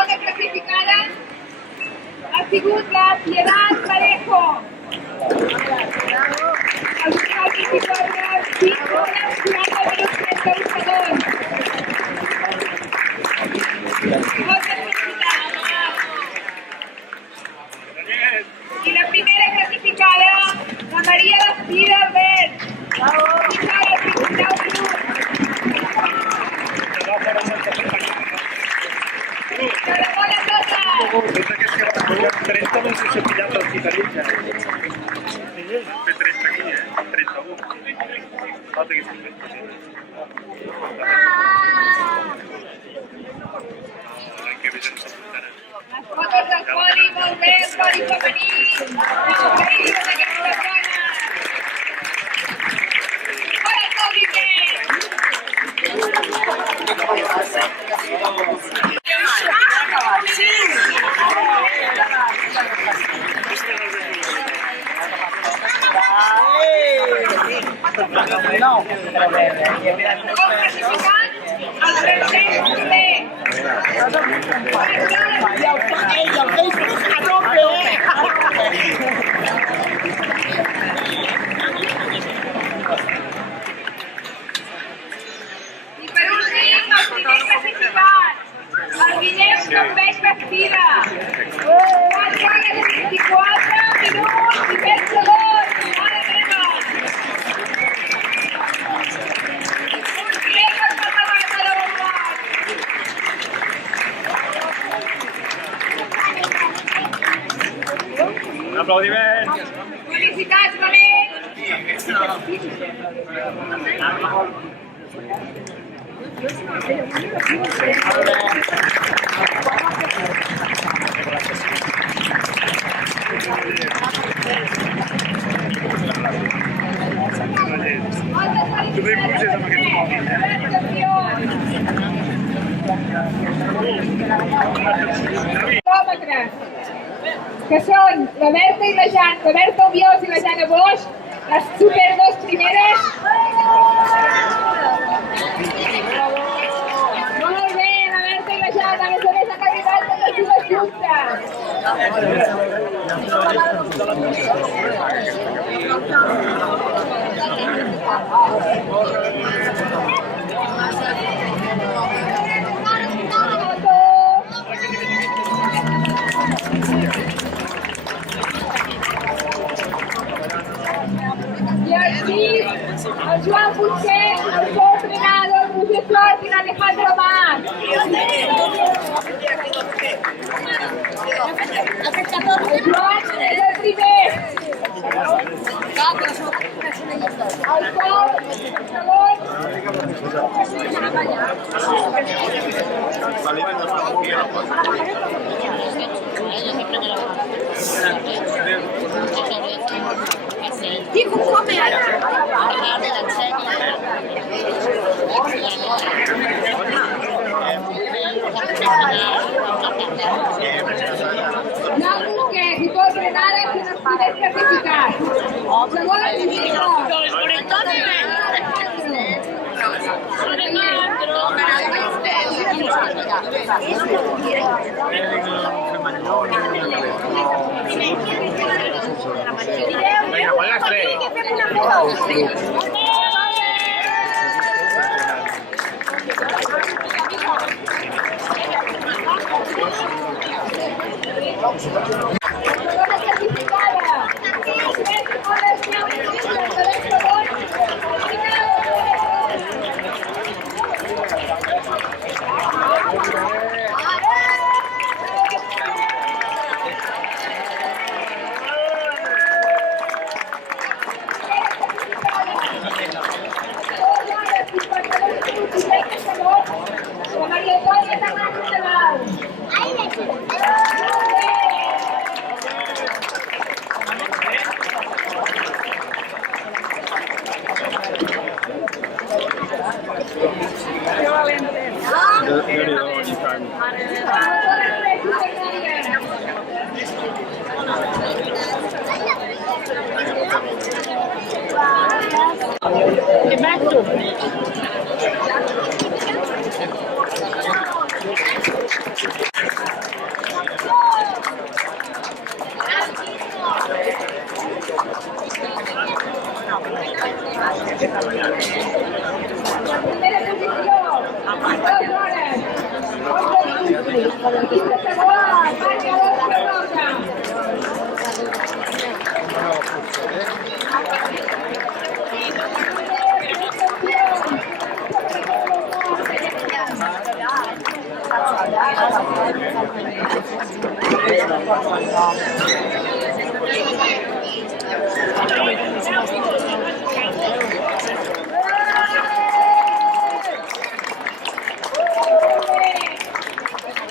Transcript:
segona classificada ha sigut la Piedad Parejo. El 24 hores, 5 hores, 40 minuts, 31 segons. I la primera classificada, la Maria Bastida Albert. 5 hores, 29 minuts. Enhorabona a totes! 30 no s'ha pillat el Quitarilla. Fer 30 aquí, 31. Falta que s'ha fet. Les fotos del podi, molt bé, el podi femení. Increïble d'aquestes dones. Fora el moviment! Com classificat, el Francesc Monté. I per últim, el primer classificat, el Guillem Campeix Bastida. 4 hores, 24 minuts i 20 segons. Mare meva! Un rècord per la Marató de Bombard. Un aplaudiment. Felicitats, Valent! Tu bé puges amb aquest quilòmetres, que són la Berta i la Jan, la Berta Obiós i la Jana Boix, les super dos primeres. Molt bé, la Berta i la Jana, a més han arribat amb les dues juntes. I així, el Joan Puigcer, el seu entrenador, el Roger Flor i l'Alejandro Mar. El Joan és el primer. El Pol, el segon. Dico come No busques i pots frenar si no es podés classificar. Segon Venga, pon las 3. Primera posición, 2 horas, 11 minutos, 15 segundos, marcador de rosa.